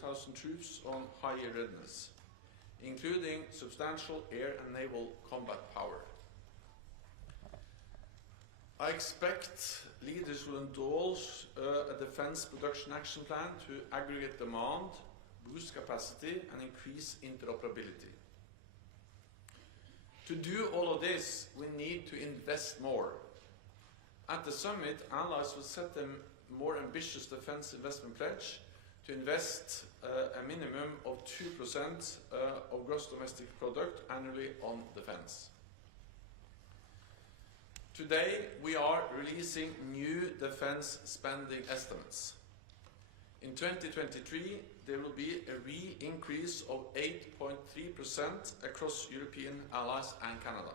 100,000 troops on higher readiness, including substantial air and naval combat power. I expect leaders will endorse a defense production action plan to aggregate demand, boost capacity, and increase interoperability. To do all of this, we need to invest more. At the summit, allies will set a more ambitious defense investment pledge to invest a minimum of 2% of gross domestic product annually on defense. Today, we are releasing new defense spending estimates. In 2023, there will be a re-increase of 8.3% across European allies and Canada.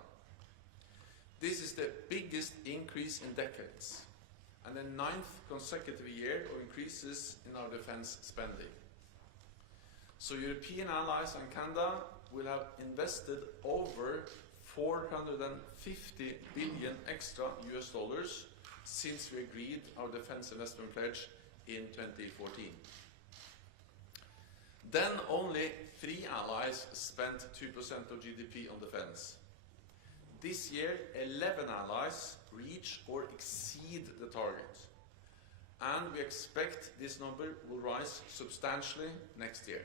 This is the biggest increase in decades, and the 9th consecutive year of increases in our defense spending. So European allies and Canada will have invested over 450 billion extra US dollars since we agreed our defense investment pledge in 2014. Then only 3 allies spent 2% of GDP on defense. This year, 11 allies reach or exceed the target. And we expect this number will rise substantially next year.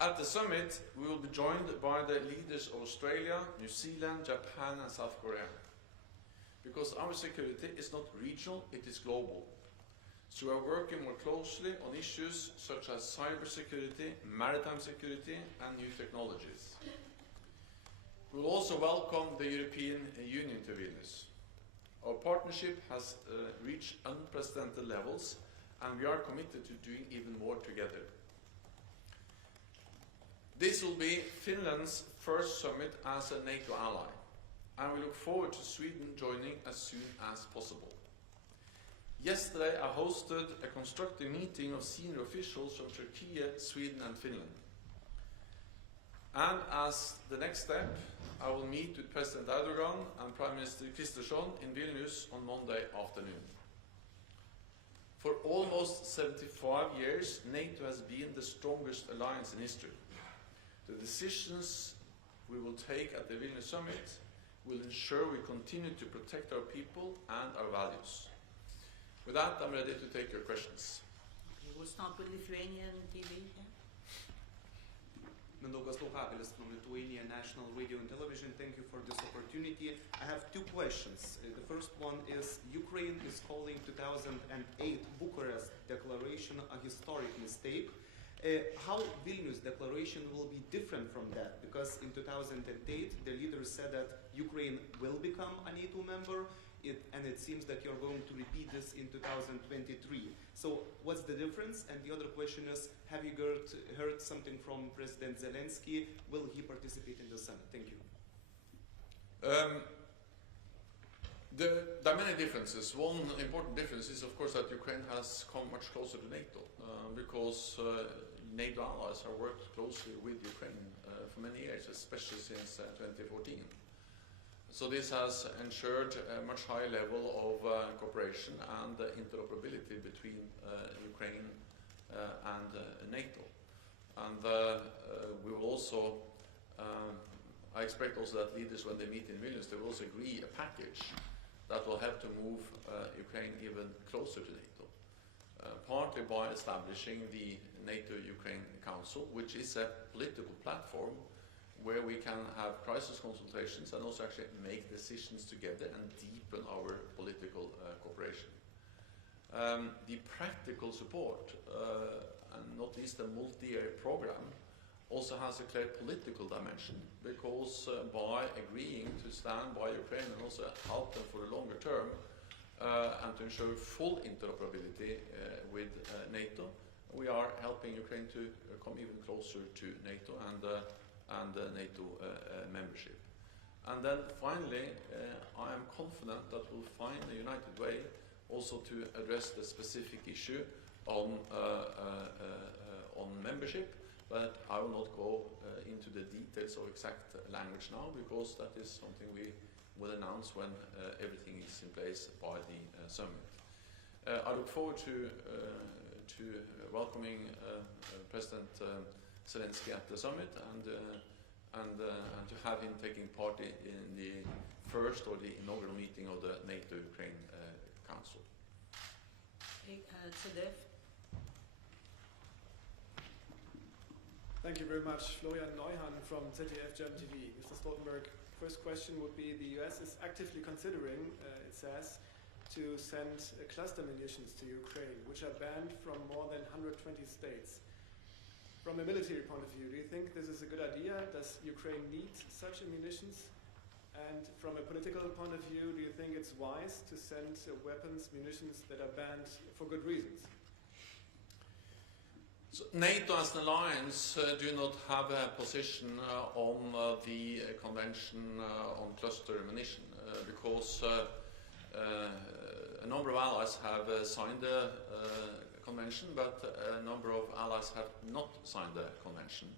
At the summit, we will be joined by the leaders of Australia, New Zealand, Japan, and South Korea. Because our security is not regional, it is global. So we are working more closely on issues such as cybersecurity, maritime security, and new technologies. We will also welcome the European Union to Vilnius. Our partnership has reached unprecedented levels, and we are committed to doing even more together. This will be Finland's first summit as a NATO ally, and we look forward to Sweden joining as soon as possible. Yesterday, I hosted a constructive meeting of senior officials from Turkey, Sweden, and Finland. And as the next step, I will meet with President Erdogan and Prime Minister Kristersson in Vilnius on Monday afternoon. For almost 75 years, NATO has been the strongest alliance in history. The decisions we will take at the Vilnius summit will ensure we continue to protect our people and our values. With that, I'm ready to take your questions. Okay, we'll start with Lithuanian TV. Mindaugas Laukagalis from Lithuania National Radio and Television. Thank you for this opportunity. I have 2 questions. The first one is, Ukraine is calling 2008 Bucharest Declaration a historic mistake. How Vilnius Declaration will be different from that? Because in 2008, the leaders said that Ukraine will become a NATO member, and it seems that you're going to repeat this in 2023. So what's the difference? And the other question is, have you heard something from President Zelensky? Will he participate in the summit? Thank you. There are many differences. One important difference is, of course, that Ukraine has come much closer to NATO because NATO allies have worked closely with Ukraine for many years, especially since 2014. So this has ensured a much higher level of cooperation and interoperability between Ukraine and NATO. And we will also, I expect also that leaders, when they meet in Vilnius, they will also agree a package that will help to move Ukraine even closer to NATO. Partly by establishing the NATO-Ukraine Council, which is a political platform where we can have crisis consultations and also actually make decisions together and deepen our political cooperation. The practical support, and not least the multi-year program, also has a clear political dimension, because by agreeing to stand by Ukraine and also help them for the longer term and to ensure full interoperability with NATO, we are helping Ukraine to come even closer to NATO and NATO membership. And then finally, I am confident that we'll find a united way also to address the specific issue on membership, but I will not go into the details of exact language now, because that is something we will announce when everything is in place by the summit. I look forward to welcoming President Zelensky at the summit and to have him taking part in the first or the inaugural meeting of the NATO-Ukraine Council. ZDF. Thank you very much. Florian Neuhan from ZDF German TV. Mr. Stoltenberg, first question would be the US is actively considering, it says, to send cluster munitions to Ukraine, which are banned from more than 120 states. From a military point of view, do you think this is a good idea? Does Ukraine need such munitions? And from a political point of view, do you think it's wise to send weapons, munitions that are banned for good reasons? So NATO as an alliance do not have a position on the convention on cluster munition because a number of allies have signed the convention, but a number of allies have not signed the convention.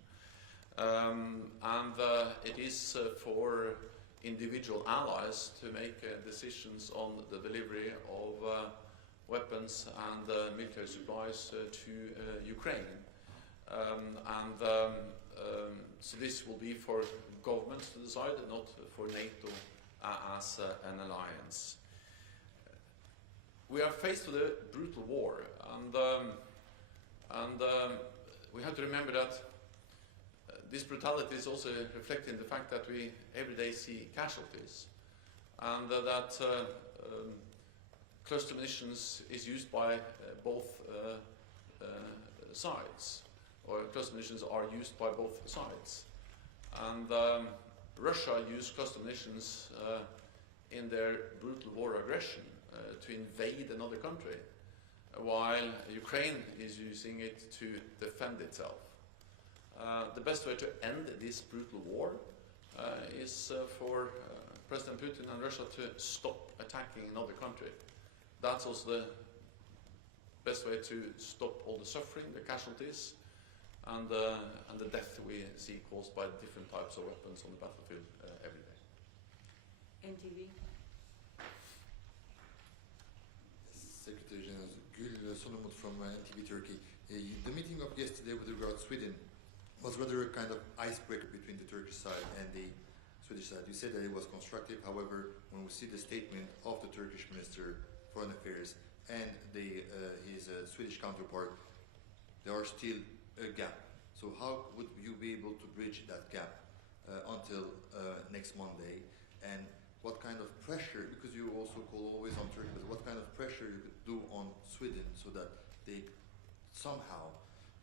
It is for individual allies to make decisions on the delivery of weapons and military supplies to Ukraine. So this will be for governments to decide, not for NATO as an alliance. We are faced with a brutal war, and we have to remember that this brutality is also reflected in the fact that we every day see casualties, and that cluster munitions is used by both sides, or cluster munitions are used by both sides. And Russia used cluster munitions in their brutal war aggression to invade another country, while Ukraine is using it to defend itself. The best way to end this brutal war is for President Putin and Russia to stop attacking another country. That's also the best way to stop all the suffering, the casualties, and the death we see caused by different types of weapons on the battlefield every day. NTV. Secretary General Gül Solomon from NTV Turkey. The meeting of yesterday with regard to Sweden was rather a kind of icebreaker between the Turkish side and the Swedish side. You said that it was constructive. However, when we see the statement of the Turkish Minister for Foreign Affairs and his Swedish counterpart, there are still a gap. So how would you be able to bridge that gap until next Monday? And what kind of pressure, because you also call always on Turkey, but what kind of pressure you could do on Sweden so that they somehow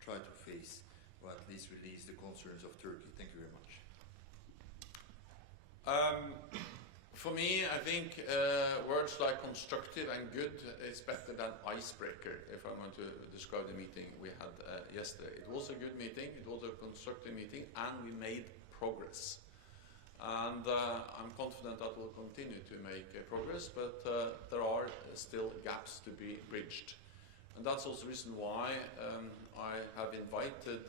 try to face or at least release the concerns of Turkey? Thank you very much. For me, I think words like constructive and good is better than icebreaker, if I want to describe the meeting we had yesterday. It was a good meeting, it was a constructive meeting, and we made progress. And I'm confident that we'll continue to make progress, but there are still gaps to be bridged. And that's also the reason why I have invited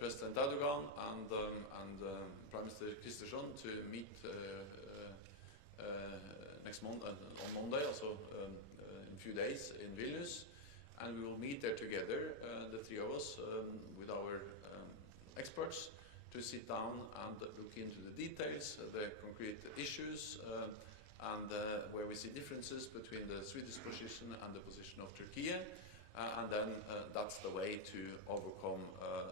President Erdogan and Prime Minister Kristersson to meet next month, on Monday, also in a few days in Vilnius, and we will meet there together, the three of us, with our experts, to sit down and look into the details, the concrete issues, and where we see differences between the Swedish position and the position of Turkey. And then that's the way to overcome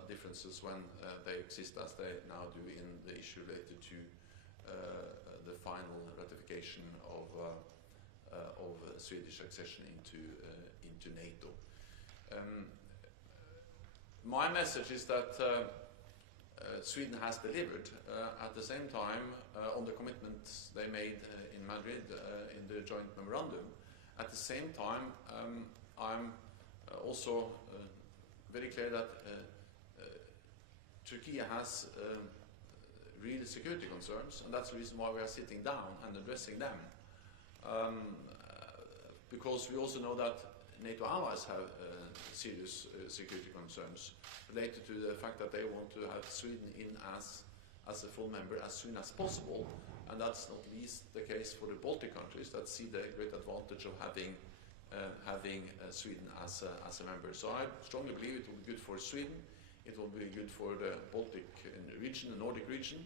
differences when they exist, as they now do in the issue related to the final ratification of Swedish accession into NATO. My message is that Sweden has delivered at the same time on the commitments they made in Madrid in the joint memorandum. At the same time, I'm also very clear that Turkey has real security concerns, and that's the reason why we are sitting down and addressing them. Because we also know that NATO allies have serious security concerns related to the fact that they want to have Sweden in as a full member as soon as possible, and that's not least the case for the Baltic countries that see the great advantage of having having Sweden as a member. So I strongly believe it will be good for Sweden, it will be good for the Baltic region, the Nordic region,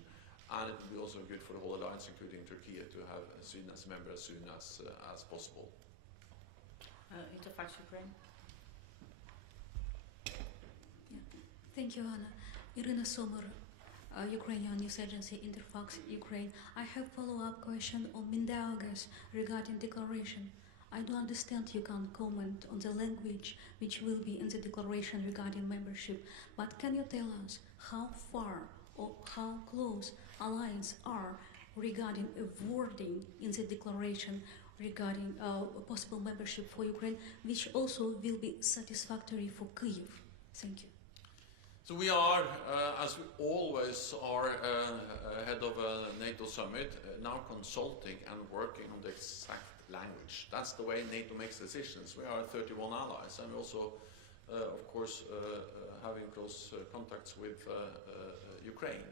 and it will be also good for the whole alliance, including Turkey, to have Sweden as a member as soon as possible. Interfax Ukraine. Thank you, Anna. Irina Sommer, Ukrainian news agency Interfax Ukraine. I have follow-up question on Mindaugas regarding declaration. I do understand you can't comment on the language which will be in the declaration regarding membership, but can you tell us how far or how close alliance are regarding a wording in the declaration regarding possible membership for Ukraine, which also will be satisfactory for Kyiv? Thank you. So we are, as we always are ahead of a NATO summit, now consulting and working on the exact language. That's the way NATO makes decisions. We are 31 allies, and we also, of course, having close contacts with Ukraine.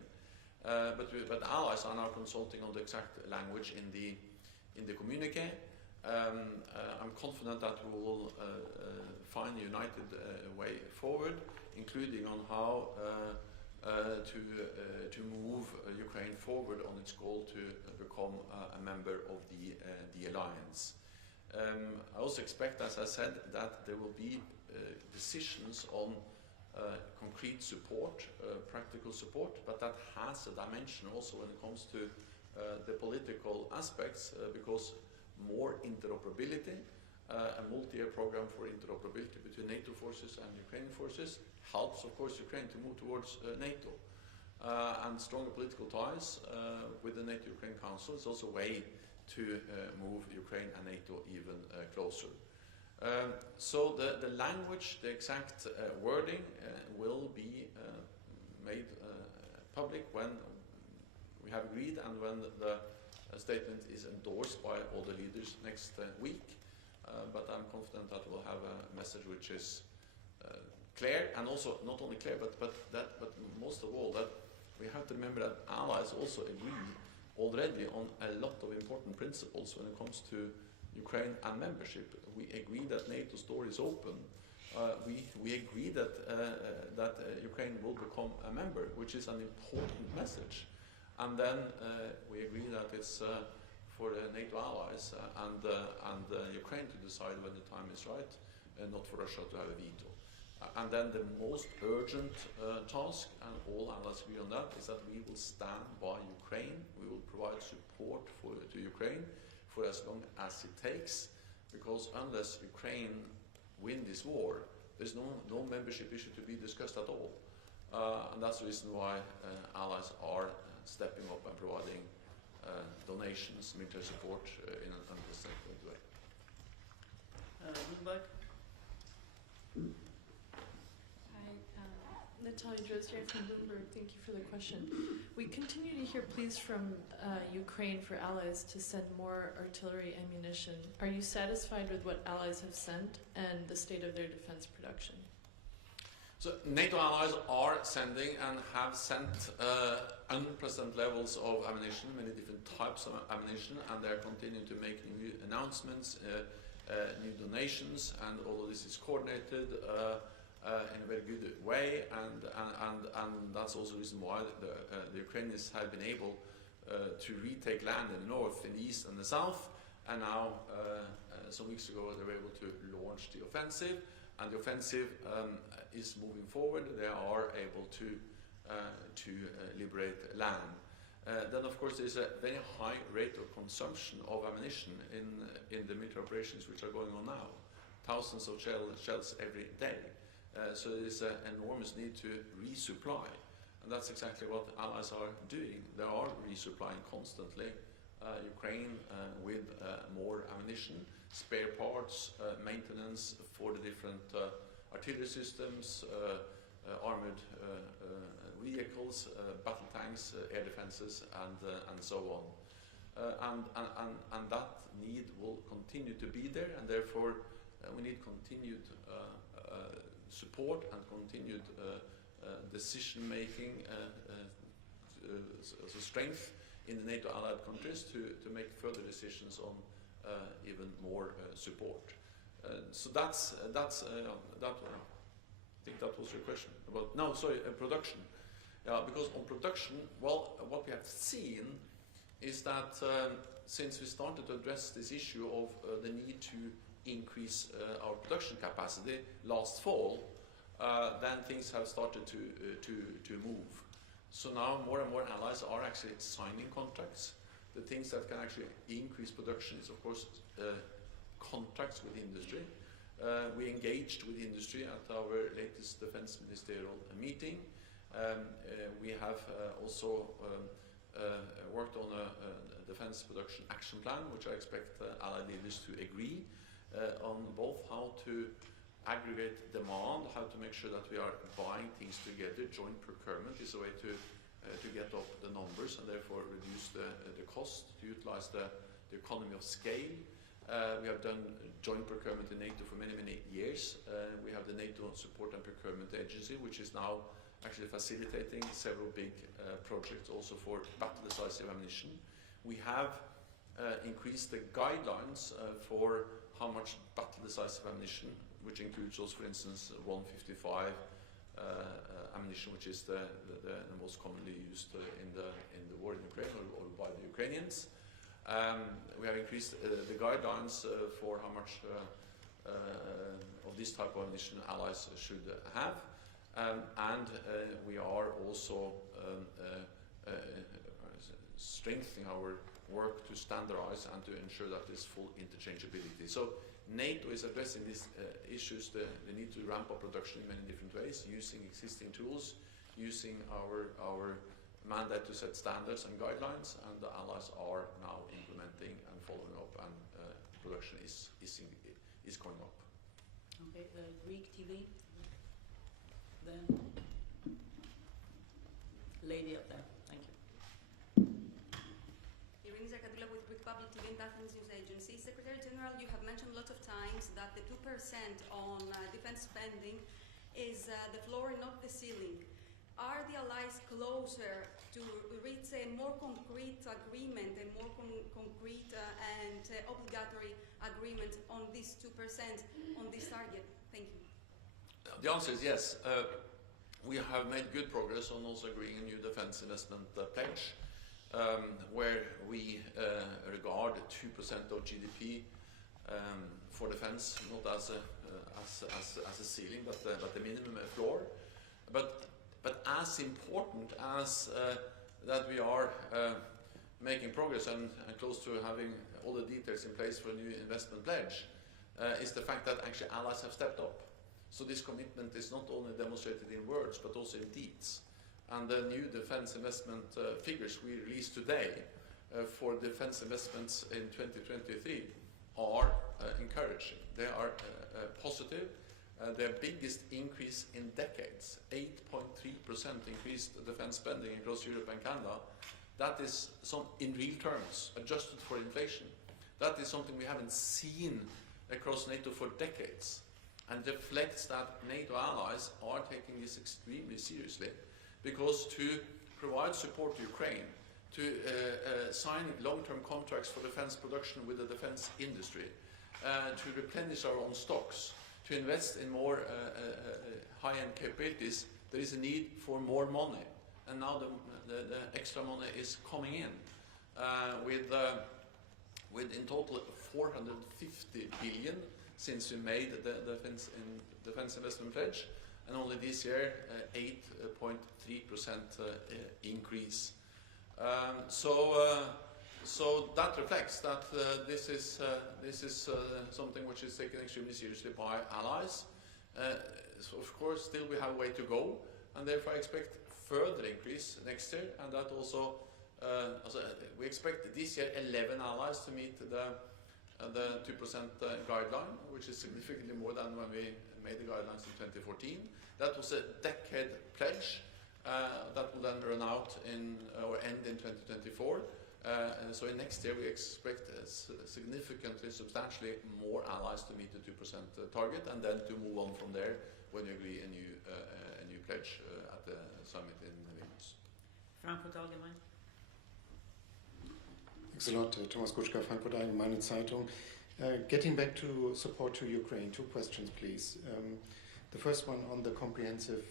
But allies are now consulting on the exact language in the communique. I'm confident that we will find a united way forward, including on how to move Ukraine forward on its goal to become a member of the alliance. I also expect, as I said, that there will be decisions on concrete support, practical support, but that has a dimension also when it comes to the political aspects, because more interoperability, a multi-year program for interoperability between NATO forces and Ukrainian forces helps, of course, Ukraine to move towards NATO. And stronger political ties with the NATO-Ukraine Council is also a way to move Ukraine and NATO even closer. So the language, the exact wording will be made public when we have agreed and when the statement is endorsed by all the leaders next week. But I'm confident that we'll have a message which is clear, and also not only clear, but most of all, that we have to remember that allies also agree already on a lot of important principles when it comes to Ukraine and membership. We agree that NATO's door is open. We agree that Ukraine will become a member, which is an important message. And then we agree that it's for the NATO allies and Ukraine to decide when the time is right, and not for Russia to have a veto. And then the most urgent task, and all allies agree on that, is that we will stand by Ukraine. We will provide support to Ukraine for as long as it takes, because unless Ukraine win this war, there's no membership issue to be discussed at all. And that's the reason why allies are stepping up and providing donations, military support in an unprecedented way. Bloomberg. Natalia Drozdiak from Bloomberg, thank you for the question. We continue to hear pleas from Ukraine for allies to send more artillery ammunition. Are you satisfied with what allies have sent and the state of their defense production? So NATO allies are sending and have sent unprecedented levels of ammunition, many different types of ammunition, and they are continuing to make new announcements, new donations, and all of this is coordinated in a very good way, and that's also the reason why the Ukrainians have been able to retake land in the north, in the east and the south, and now some weeks ago they were able to launch the offensive, and the offensive is moving forward. They are able to liberate land. Then of course there's a very high rate of consumption of ammunition in the military operations which are going on now. Thousands of shells every day. So there's an enormous need to resupply, and that's exactly what allies are doing. They are resupplying constantly Ukraine with more ammunition, spare parts, maintenance for the different artillery systems, armored vehicles, battle tanks, air defenses, and so on. And that need will continue to be there, and therefore we need continued support and continued decision-making strength in the NATO allied countries to make further decisions on even more support. So that's that. I think that was your question about. No, sorry, production. Because on production, well, what we have seen is that since we started to address this issue of the need to increase our production capacity last fall, then things have started to move. So now more and more allies are actually signing contracts. The things that can actually increase production is, of course, contracts with industry. We engaged with industry at our latest defense ministerial meeting. We have also worked on a defense production action plan, which I expect allied leaders to agree on both how to aggregate demand, how to make sure that we are buying things together. Joint procurement is a way to get up the numbers and therefore reduce the cost, to utilize the economy of scale. We have done joint procurement in NATO for many, many years. We have the NATO Support and Procurement Agency, which is now actually facilitating several big projects also for battle-decisive ammunition. We have increased the guidelines for how much battle-decisive ammunition, which includes also, for instance, 155 ammunition, which is the most commonly used in the war in Ukraine or by the Ukrainians. We have increased the guidelines for how much of this type of ammunition allies should have. And we are also strengthening our work to standardize and to ensure that there's full interchangeability. So NATO is addressing these issues, the need to ramp up production in many different ways, using existing tools, using our mandate to set standards and guidelines, and the allies are now implementing and following up, and production is going up. Okay, Greek TV. The lady up there. Thank you. Irene Zakadula with Greek Public TV and Athens News Agency. Secretary General, you have mentioned lots of times that the 2% on defense spending is the floor and not the ceiling. Are the allies closer to reach a more concrete agreement, a more concrete and obligatory agreement on this 2%, on this target? Thank you. The answer is yes. We have made good progress on also agreeing a new defense investment pledge, where we regard 2% of GDP for defense not as a ceiling, but the minimum floor. But as important as that we are making progress and close to having all the details in place for a new investment pledge, is the fact that actually allies have stepped up. So this commitment is not only demonstrated in words, but also in deeds. And the new defense investment figures we released today for defense investments in 2023 are encouraging. They are positive. Their biggest increase in decades, 8.3% increased defense spending across Europe and Canada. That is in real terms, adjusted for inflation. That is something we haven't seen across NATO for decades, and reflects that NATO allies are taking this extremely seriously, because to provide support to Ukraine, to sign long-term contracts for defense production with the defense industry, to replenish our own stocks, to invest in more high-end capabilities, there is a need for more money. And now the extra money is coming in with in total 450 billion since we made the defense investment pledge, and only this year 8.3% increase. So that reflects that this is something which is taken extremely seriously by allies. So of course, still we have a way to go, and therefore I expect further increase next year, and that also we expect this year 11 allies to meet the 2% guideline, which is significantly more than when we made the guidelines in 2014. That was a decade pledge that will then run out or end in 2024. So in next year we expect significantly, substantially more allies to meet the 2% target, and then to move on from there when you agree a new pledge at the summit in Vilnius. Frankfurt Allgemein. Thanks a lot, Thomas Kutschka, Frankfurt Allgemeine Zeitung. Getting back to support to Ukraine, two questions, please. The first one on the comprehensive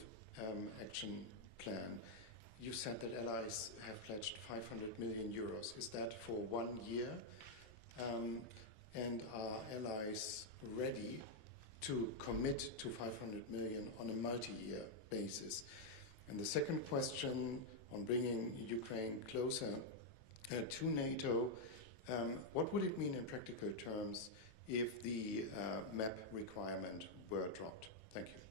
action plan. You said that allies have pledged 500 million euros. Is that for 1 year? And are allies ready to commit to 500 million on a multi-year basis? And the second question on bringing Ukraine closer to NATO, what would it mean in practical terms if the map requirement were dropped? Thank you.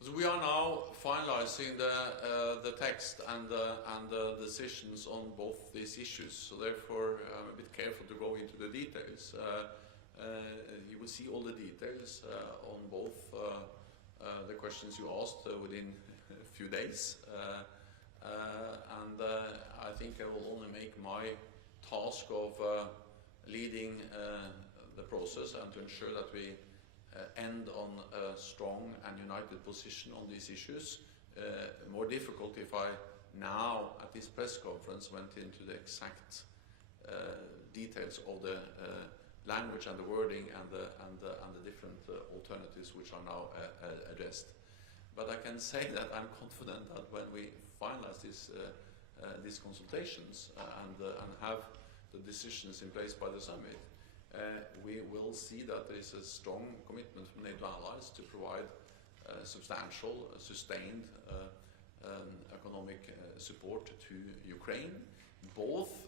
So we are now finalizing the text and the decisions on both these issues. So therefore, I'm a bit careful to go into the details. You will see all the details on both the questions you asked within a few days. And I think I will only make my task of leading the process and to ensure that we end on a strong and united position on these issues. More difficult if I now, at this press conference, went into the exact details of the language and the wording and the different alternatives which are now addressed. But I can say that I'm confident that when we finalize these consultations and have the decisions in place by the summit, we will see that there is a strong commitment from NATO allies to provide substantial, sustained economic support to Ukraine, both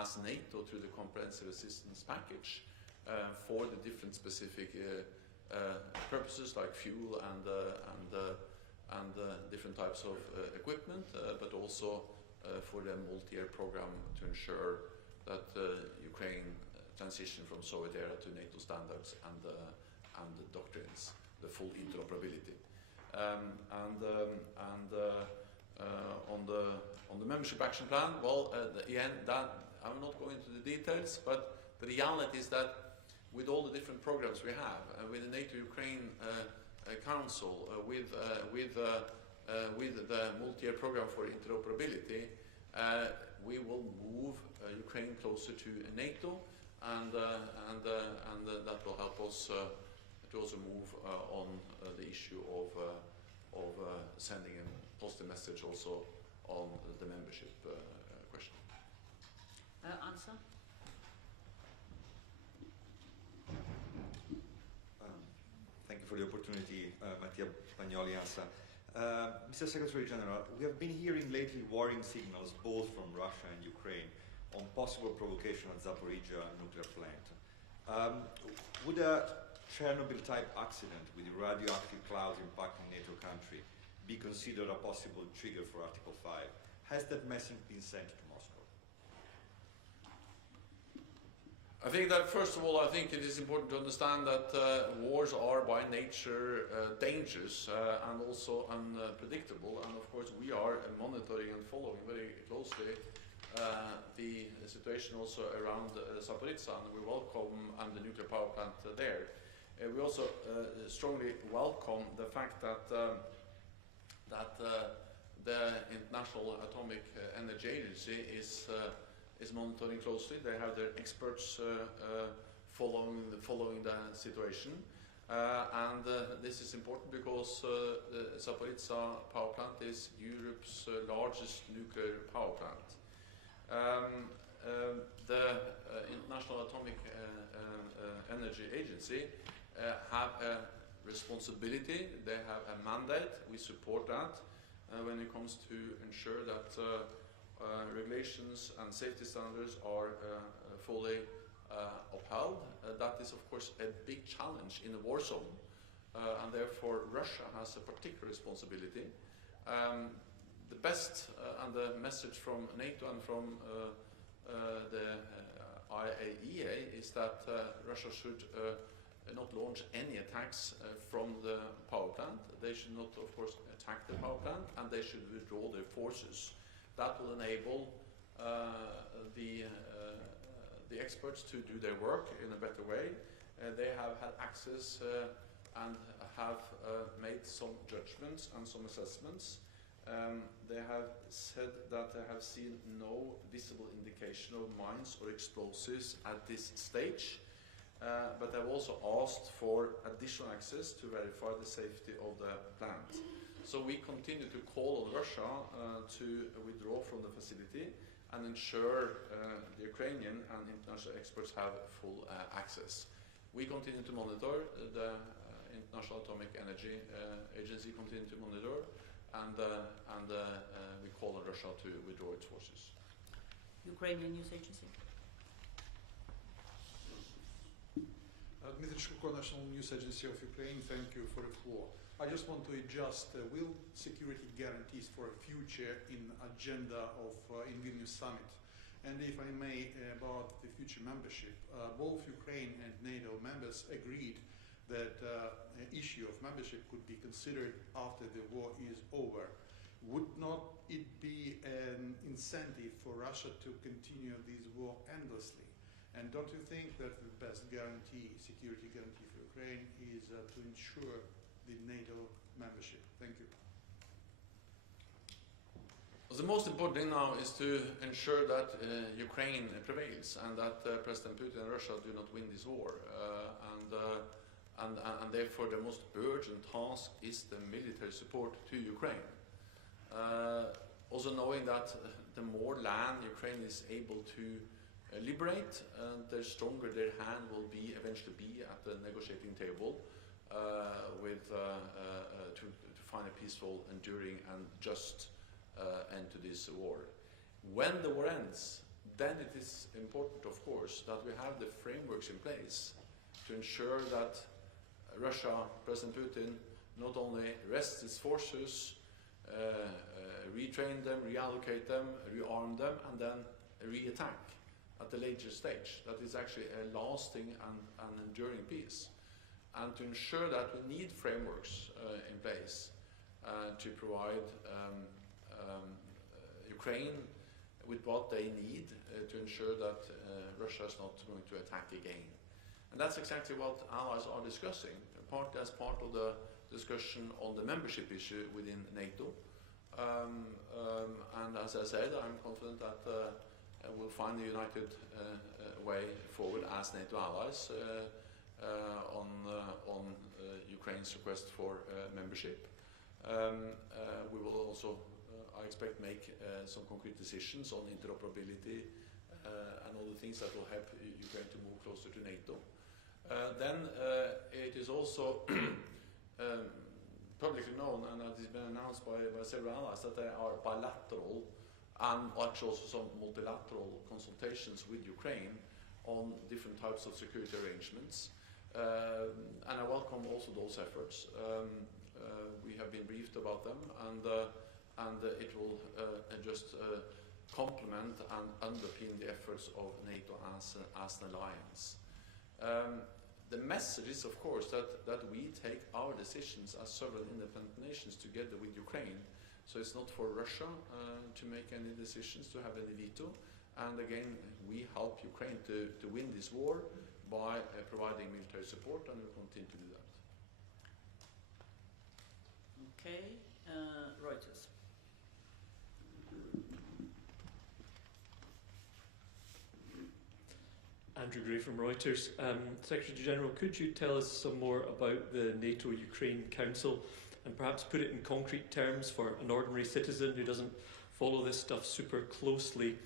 as NATO through the comprehensive assistance package for the different specific purposes like fuel and different types of equipment, but also for the multi-year program to ensure that Ukraine transition from Soviet era to NATO standards and the doctrines, the full interoperability. On the membership action plan, well, again, that I'm not going into the details, but the reality is that with all the different programs we have, with the NATO-Ukraine Council, with the multi-year program for interoperability, we will move Ukraine closer to NATO, and that will help us to also move on the issue of sending a positive message also on the membership question. Answer? Thank you for the opportunity, Mattia Pagnoli, ANSA. Mr. Secretary General, we have been hearing lately worrying signals both from Russia and Ukraine on possible provocation at Zaporizhzhia nuclear plant. Would a Chernobyl-type accident with radioactive clouds impacting NATO country be considered a possible trigger for Article 5? Has that message been sent to Moscow? I think that first of all, I think it is important to understand that wars are by nature dangerous and also unpredictable, and of course we are monitoring and following very closely the situation also around Zaporizhzhia, and we welcome the nuclear power plant there. We also strongly welcome the fact that the International Atomic Energy Agency is monitoring closely. They have their experts following the situation, and this is important because the Zaporizhzhia power plant is Europe's largest nuclear power plant. The International Atomic Energy Agency have a responsibility, they have a mandate, we support that when it comes to ensure that regulations and safety standards are fully upheld. That is of course a big challenge in the war zone, and therefore Russia has a particular responsibility. The best and the message from NATO and from the IAEA is that Russia should not launch any attacks from the power plant. They should not, of course, attack the power plant, and they should withdraw their forces. That will enable the experts to do their work in a better way. They have had access and have made some judgments and some assessments they have said that they have seen no visible indication of mines or explosives at this stage, but they've also asked for additional access to verify the safety of the plant. So we continue to call on Russia to withdraw from the facility and ensure the Ukrainian and international experts have full access. We continue to monitor, the International Atomic Energy Agency continue to monitor, and we call on Russia to withdraw its forces. Ukrainian News Agency. Dmitry Shkurko, National News Agency of Ukraine, thank you for the floor. I just want to adjust, will security guarantees for a future in agenda of in Vilnius summit? And if I may, about the future membership, both Ukraine and NATO members agreed that an issue of membership could be considered after the war is over. Would not it be an incentive for Russia to continue this war endlessly? And don't you think that the best guarantee, security guarantee for Ukraine is to ensure the NATO membership? Thank you. The most important thing now is to ensure that Ukraine prevails and that President Putin and Russia do not win this war. And therefore the most urgent task is the military support to Ukraine. Also knowing that the more land Ukraine is able to liberate, the stronger their hand will be eventually be at the negotiating table to find a peaceful, enduring and just end to this war. When the war ends, then it is important, of course, that we have the frameworks in place to ensure that Russia, President Putin, not only rests its forces, retrain them, reallocate them, rearm them, and then re-attack at the later stage. That is actually a lasting and enduring peace. And to ensure that we need frameworks in place to provide Ukraine with what they need to ensure that Russia is not going to attack again. And that's exactly what allies are discussing, partly as part of the discussion on the membership issue within NATO. And as I said, I'm confident that we'll find a united way forward as NATO allies on Ukraine's request for membership. We will also, I expect, make some concrete decisions on interoperability and all the things that will help Ukraine to move closer to NATO. Then it is also publicly known, and it has been announced by several allies, that there are bilateral and actually also some multilateral consultations with Ukraine on different types of security arrangements. And I welcome also those efforts. We have been briefed about them, and it will just complement and underpin the efforts of NATO as an alliance. The message is, of course, that we take our decisions as sovereign independent nations together with Ukraine. So it's not for Russia to make any decisions, to have any veto. And again, we help Ukraine to win this war by providing military support, and we'll continue to do that. Okay, Reuters. Andrew Gray from Reuters. Secretary General, could you tell us some more about the NATO-Ukraine Council and perhaps put it in concrete terms for an ordinary citizen who doesn't follow this stuff super closely?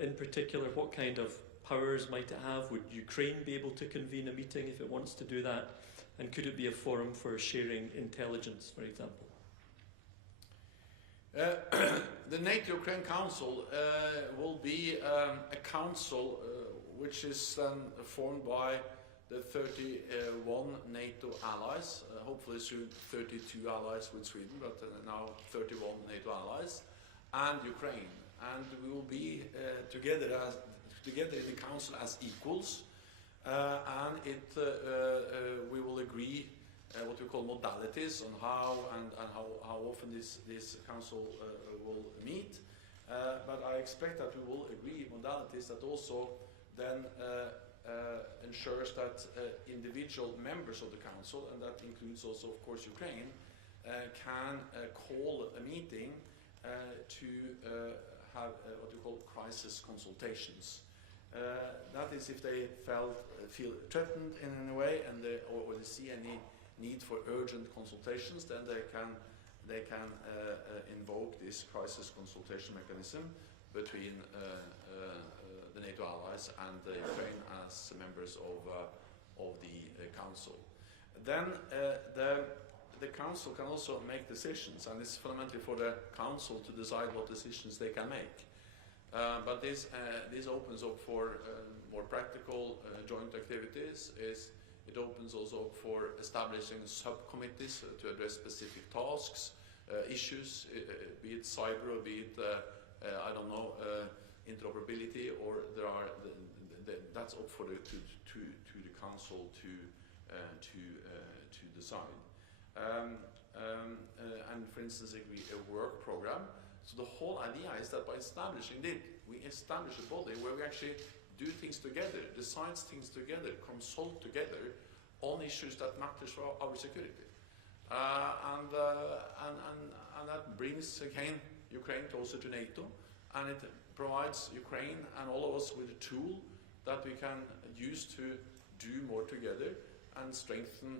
In particular, what kind of powers might it have? Would Ukraine be able to convene a meeting if it wants to do that? And could it be a forum for sharing intelligence, for example? The NATO-Ukraine Council will be a council which is formed by the 31 NATO allies, hopefully soon 32 allies with Sweden, but now 31 NATO allies, and Ukraine. And we will be together in the council as equals, and we will agree what we call modalities on how and how often this council will meet. But I expect that we will agree modalities that also then ensures that individual members of the council, and that includes also, of course, Ukraine, can call a meeting to have what we call crisis consultations. That is if they feel threatened in any way and or they see any need for urgent consultations, then they can invoke this crisis consultation mechanism between the NATO allies and Ukraine as members of the Council. Then the Council can also make decisions, and it's fundamentally for the Council to decide what decisions they can make. But this opens up for more practical joint activities. It opens also up for establishing subcommittees to address specific tasks, issues, be it cyber or be it, I don't know, interoperability, or that's up for to the Council to decide. And for instance, a work program. So the whole idea is that by establishing it, we establish a body where we actually do things together, decide things together, consult together on issues that matters for our security. And that brings, again, Ukraine closer to NATO, and it provides Ukraine and all of us with a tool that we can use to do more together and strengthen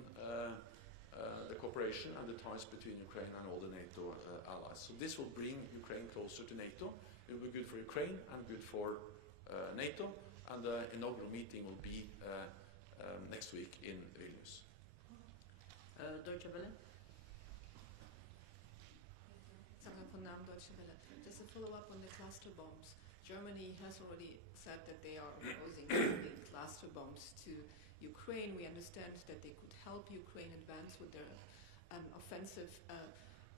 the cooperation and the ties between Ukraine and all the NATO allies. So this will bring Ukraine closer to NATO. It will be good for Ukraine and good for NATO, and the inaugural meeting will be next week in Vilnius. Deutsche Welle? Sandra von Nahm, Deutsche Welle. Just a follow-up on the cluster bombs. Germany has already said that they are opposing sending cluster bombs to Ukraine. We understand that they could help Ukraine advance with their offensive,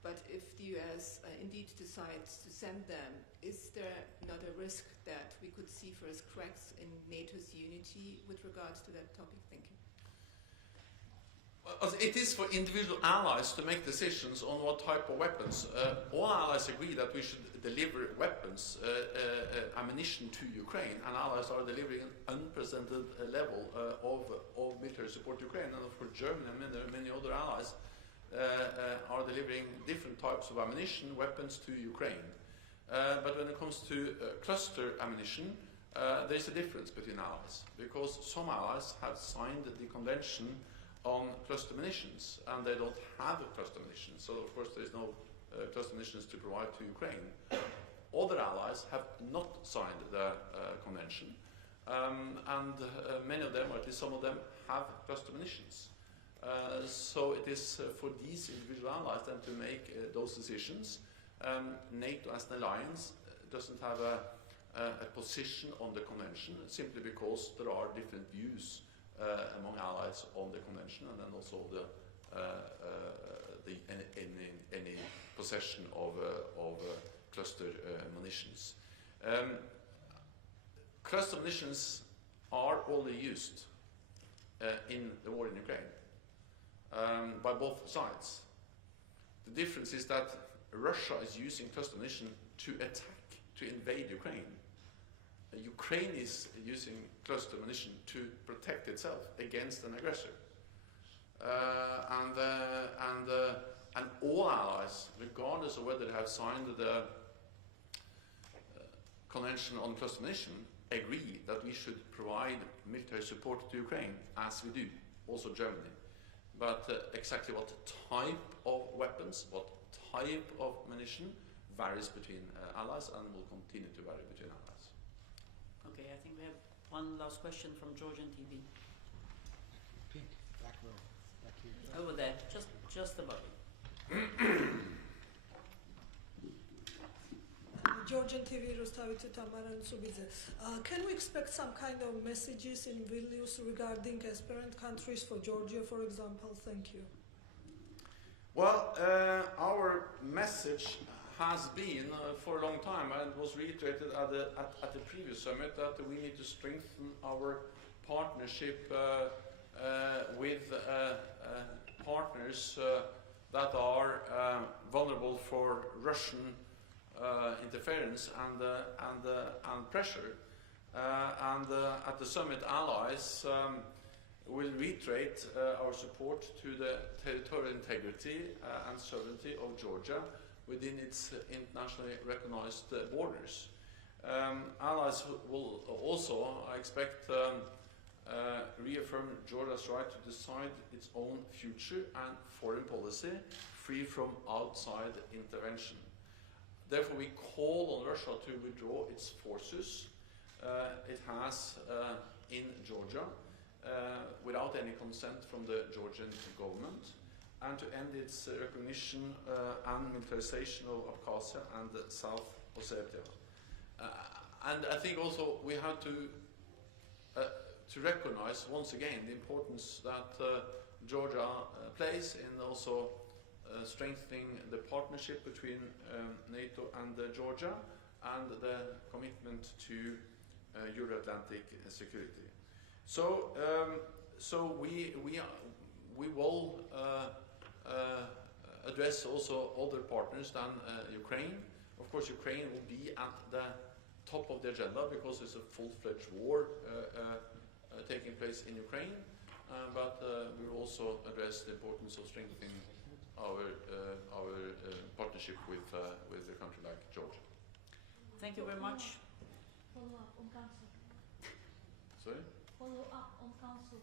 but if the US indeed decides to send them, is there not a risk that we could see first cracks in NATO's unity with regards to that topic? Thank you. Well, it is for individual allies to make decisions on what type of weapons. All allies agree that we should deliver weapons, ammunition to Ukraine, and allies are delivering an unprecedented level of military support to Ukraine. And of course, Germany and many other allies are delivering different types of ammunition, weapons to Ukraine. But when it comes to cluster ammunition, there is a difference between allies, because some allies have signed the convention on cluster munitions, and they don't have cluster munitions. So of course there is no cluster munitions to provide to Ukraine. Other allies have not signed the convention, and many of them, or at least some of them, have cluster munitions. So it is for these individual allies then to make those decisions. NATO as an alliance doesn't have a position on the convention, simply because there are different views among allies on the convention, and then also any possession of cluster munitions. Cluster munitions are only used in the war in Ukraine by both sides. The difference is that Russia is using cluster munition to attack, to invade Ukraine. Ukraine is using cluster munition to protect itself against an aggressor. And all allies, regardless of whether they have signed the Convention on Cluster Munition, agree that we should provide military support to Ukraine, as we do, also Germany. But exactly what type of weapons, what type of munition varies between allies, and will continue to vary between allies. Okay, I think we have one last question from Georgian TV. Pink, back row, back here. Over there, just above it. Georgian TV, Rustavita Tamara and Subidze. Can we expect some kind of messages in Vilnius regarding aspirant countries for Georgia, for example? Thank you. Well, our message has been for a long time, and was reiterated at the previous summit, that we need to strengthen our partnership with partners that are vulnerable for Russian interference and pressure. And at the summit, allies will reiterate our support to the territorial integrity and sovereignty of Georgia within its internationally recognized borders. Allies will also, I expect, reaffirm Georgia's right to decide its own future and foreign policy free from outside intervention. Therefore, we call on Russia to withdraw its forces it has in Georgia without any consent from the Georgian government, and to end its recognition and militarization of Abkhazia and South Ossetia. And I think also we have to recognize once again the importance that Georgia plays in also strengthening the partnership between NATO and Georgia and the commitment to Euro-Atlantic security. So, we will address also other partners than Ukraine. Of course, Ukraine will be at the top of the agenda because it's a full-fledged war taking place in Ukraine. But we will also address the importance of strengthening our partnership with a country like Georgia. Thank you very much. Follow up on council. Sorry? Follow up on council.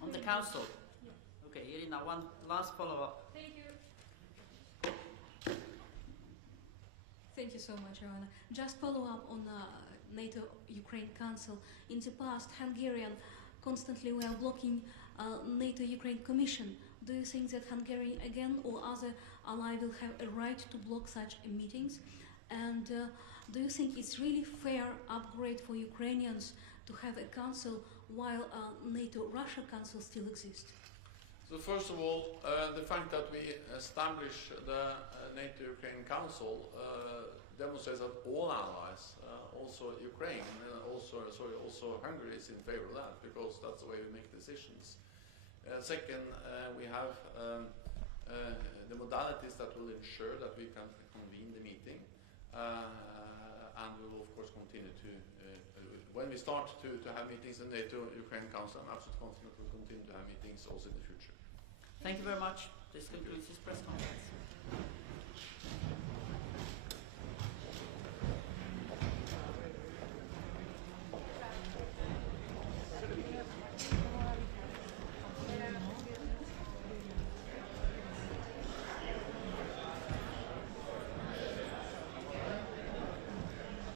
On the council? Yeah. Okay, Irina, one last follow-up. Thank you. Thank you so much, Joanna. Just follow up on NATO-Ukraine Council. In the past, Hungarian constantly were blocking NATO-Ukraine Commission. Do you think that Hungary again or other ally will have a right to block such meetings? And do you think it's really fair upgrade for Ukrainians to have a council while NATO-Russia Council still exists? So first of all, the fact that we establish the NATO-Ukraine Council demonstrates that all allies, also Ukraine, and also Hungary is in favor of that, because that's the way we make decisions. Second, we have the modalities that will ensure that we can convene the meeting, and we will of course continue to, when we start to have meetings in NATO-Ukraine Council, I'm absolutely confident we'll continue to have meetings also in the future. Thank you very much. This concludes this press conference.